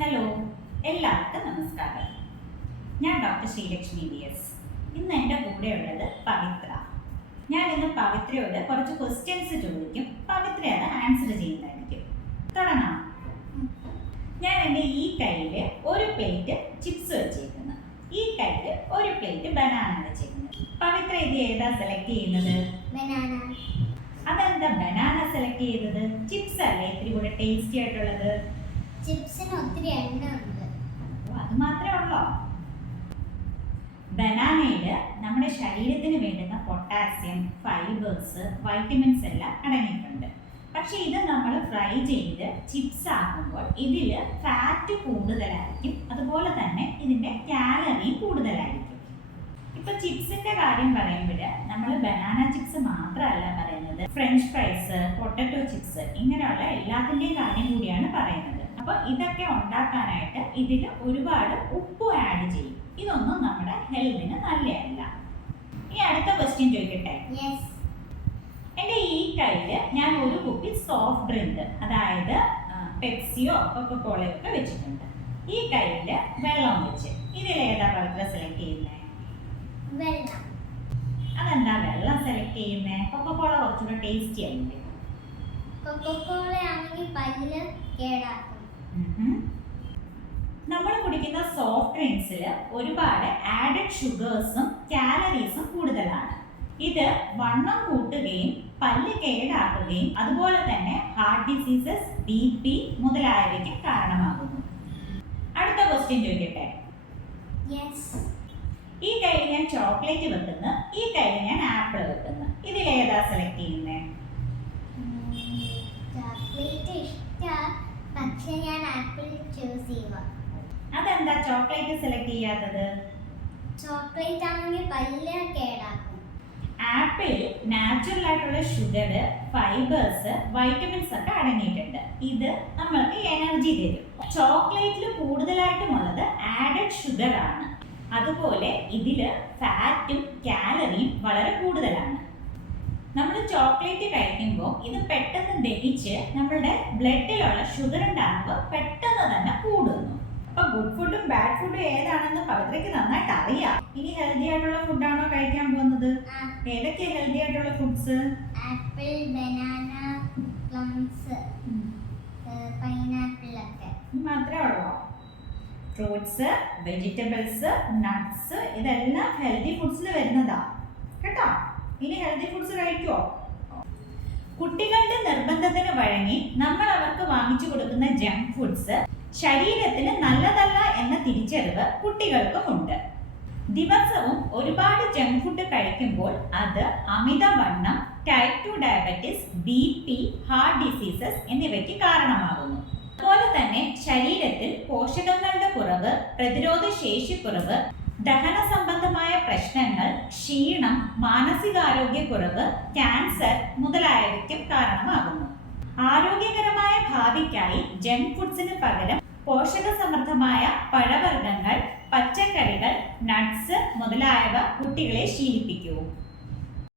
Hello, എല്ലാവർക്കും നമസ്കാരം. ഞാൻ ഡോക്ടർ ശ്രീലക്ഷ്മി BS. ഇന്ന് എൻ്റെ കൂടെയുള്ളത് പവിത്ര. ഞാൻ ഇന്ന് പവിത്രയോട് കുറച്ച് ക്വസ്റ്റ്യൻസ് ചോദിക്കും. പവിത്ര അത് ആൻസർ ചെയ്യുന്നതായിരിക്കും. തുടങ്ങാം. ഞാൻ എൻ്റെ ഈ കയ്യിൽ ഒരു പ്ലേറ്റ് ചിപ്സ് വെച്ചേക്കുന്നു, ഈ കയ്യിൽ ഒരു പ്ലേറ്റ് ബനാന വെച്ചേക്കുന്നത്. പവിത്ര ഇത് ഏതാ സെലക്ട് ചെയ്യുന്നത്? ബനാന. അതെന്താ ബനാന സെലക്ട് ചെയ്തത്? ചിപ്സ് അല്ലേ ഇത്തിരി കൂടെ ടേസ്റ്റി ആയിട്ടുള്ളത്. ചിപ്സിന് ഒത്തിരി എണ്ണ ഉണ്ട്. അത് മാത്രമേ ഉള്ളോ? ബനാനയില് നമ്മുടെ ശരീരത്തിന് വേണ്ടുന്ന പൊട്ടാസ്യം, ഫൈബേഴ്സ്, വൈറ്റമിൻസ് എല്ലാം അടങ്ങിയിട്ടുണ്ട്. പക്ഷെ ഇത് നമ്മൾ ഫ്രൈ ചെയ്ത് ചിപ്സ് ആക്കുമ്പോൾ ഇതിൽ ഫാറ്റ് കൂടുതലായിരിക്കും, അതുപോലെ തന്നെ ഇതിന്റെ കാലറിയും കൂടുതലായിരിക്കും. ഇപ്പൊ ചിപ്സിന്റെ കാര്യം പറയുമ്പോൾ നമ്മൾ ബനാന ചിപ്സ് മാത്രമല്ല പറയുന്നത്, ഫ്രഞ്ച് ഫ്രൈസ്, പൊട്ടറ്റോ ചിപ്സ്, ഇങ്ങനെയുള്ള എല്ലാത്തിന്റെയും കാര്യം കൂടിയാണ് പറയുന്നത്. അപ്പൊ ഇതൊക്കെ ഉണ്ടാക്കാനായിട്ട് ഇതിൽ ഒരുപാട് ഉപ്പ് ആഡ് ചെയ്യും. ഇതൊന്നും നമ്മുടെ ഹെൽത്തിന് നല്ലതല്ല. ഈ അടുത്ത ക്വസ്റ്റ്യൻ ചോദിക്കട്ടെ. എൻ്റെ ഈ കയ്യിൽ ഞാൻ ഒരു കുപ്പി സോഫ്റ്റ് ഡ്രിങ്ക്, അതായത് പെപ്സിയോ കൊക്കക്കോളയോ ഒക്കെ വെച്ചിട്ടുണ്ട്. ഈ കയ്യിൽ വെള്ളം വെച്ച്, ഇതിലേതാ പവിത്ര സെലക്ട് ചെയ്യുന്നത്? വെള്ളം. അതെന്താ വെള്ളം സെലക്ട് ചെയ്യുന്നത്? കൊക്കക്കോള കുറച്ചുകൂടെ ടേസ്റ്റി ആയില്ലേ? കൊക്കക്കോള ആണെങ്കിൽ പല്ല് കേടാക്കും. നമ്മൾ കുടിക്കുന്ന സോഫ്റ്റ് ഡ്രിങ്ക്സിൽ ഒരുപാട് ആഡഡ് ഷുഗേഴ്സും കാലറീസും കൂടുതലാണ്. ഇത് വണ്ണം കൂട്ടുകയും പല്ല് കേടാക്കുകയും അതുപോലെ തന്നെ ഹാർട്ട് ഡിസീസസ്, BP മുതലായവയ്ക്ക് കാരണമാകുന്നു. അടുത്ത ക്വസ്റ്റ്യൻ ചോദിക്കട്ടെ. ഈ കയ്യിൽ ഞാൻ ചോക്ലേറ്റ് വെക്കുന്നു, ഈ കയ്യിൽ ഞാൻ ആപ്പിൾ വെക്കുന്നു. ഇതിലേതാ സെലക്ട് ചെയ്യുന്നത്? ചോക്ലേറ്റ് ഇഷ്ടമാണ്, പക്ഷെ ഞാൻ ആപ്പിൾ ചൂസ് ചെയ്യുക. അതെന്താ ചോക്ലേറ്റ് സെലക്ട് ചെയ്യാത്തത്? ചോക്ലേറ്റ് ആണെങ്കിൽ പല്ല് കേടാക്കും. ആപ്പിൾ നാച്ചുറൽ ആയിട്ടുള്ള ഷുഗർ, ഫൈബേഴ്സ്, വൈറ്റമിൻസ് ഒക്കെ അടങ്ങിയിട്ടുണ്ട്. ഇത് നമ്മൾക്ക് എനർജി തരും. ചോക്ലേറ്റിൽ കൂടുതലായിട്ടുമുള്ളത് ആഡഡ് ഷുഗർ ആണ്. അതുപോലെ ഇതിൽ ഫാറ്റും കാലറിയും വളരെ കൂടുതലാണ്. നമ്മൾ ചോക്ലേറ്റ് കഴിക്കുമ്പോൾ ഇത് പെട്ടെന്ന് ദഹിച്ച് നമ്മളുടെ ബ്ലഡിലുള്ള ഷുഗറിൻ്റെ അളവ് പെട്ടെന്ന് തന്നെ കൂടുന്നു. അപ്പൊ ഗുഡ് ഫുഡും ബാഡ് ഫുഡും ഏതാണെന്ന് പവിത്രയ്ക്ക് നന്നായിട്ട് അറിയാം. ഇനി ഹെൽത്തി ആയിട്ടുള്ള ഫുഡാണോ കഴിക്കാൻ പോകുന്നത്? ഏതൊക്കെയാ ഹെൽത്തി ആയിട്ടുള്ള foods? Apple, banana, plums, pineapple ഒക്കെ. മാത്രമേ ഉള്ളൂ? ഫ്രൂട്ട്സ്, വെജിറ്റബിൾസ്, നട്ട്സ്, ഇതെല്ലാം ഹെൽത്തി ഫുഡ്സിൽ വരുന്നതാ കേട്ടോ. ഇനി ഹെൽത്തി ഫുഡ്സ് കഴിക്കുമോ? കുട്ടികളുടെ നിർബന്ധത്തിന് വഴങ്ങി നമ്മൾ അവർക്ക് വാങ്ങിച്ചു കൊടുക്കുന്ന ജങ്ക് ഫുഡ്സ് ശരീരത്തിന് നല്ലതല്ല എന്ന തിരിച്ചറിവ് കുട്ടികൾക്കുമുണ്ട്. ദിവസവും ഒരുപാട് ജങ്ക് ഫുഡ് കഴിക്കുമ്പോൾ അത് അമിതവണ്ണം, type 2 diabetes, BP, heart diseases എന്നിവയ്ക്ക് കാരണമാകുന്നു. അതുപോലെ തന്നെ ശരീരത്തിൽ പോഷകങ്ങളുടെ കുറവ്, പ്രതിരോധ ശേഷിക്കുറവ്, ദഹന സംബന്ധമായ പ്രശ്നങ്ങൾ, ക്ഷീണം, മാനസികാരോഗ്യക്കുറവ്, ക്യാൻസർ മുതലായവയ്ക്കും കാരണമാകുന്നു. ആരോഗ്യകരമായ ഭാവിക്കായി ജങ്ക് ഫുഡ്സിന് പകരം പോഷകസമൃദ്ധമായ പഴവർഗ്ഗങ്ങൾ, പച്ചക്കറികൾ, നട്ട്സ് മുതലായവ കുട്ടികളെ ശീലിപ്പിക്കൂ.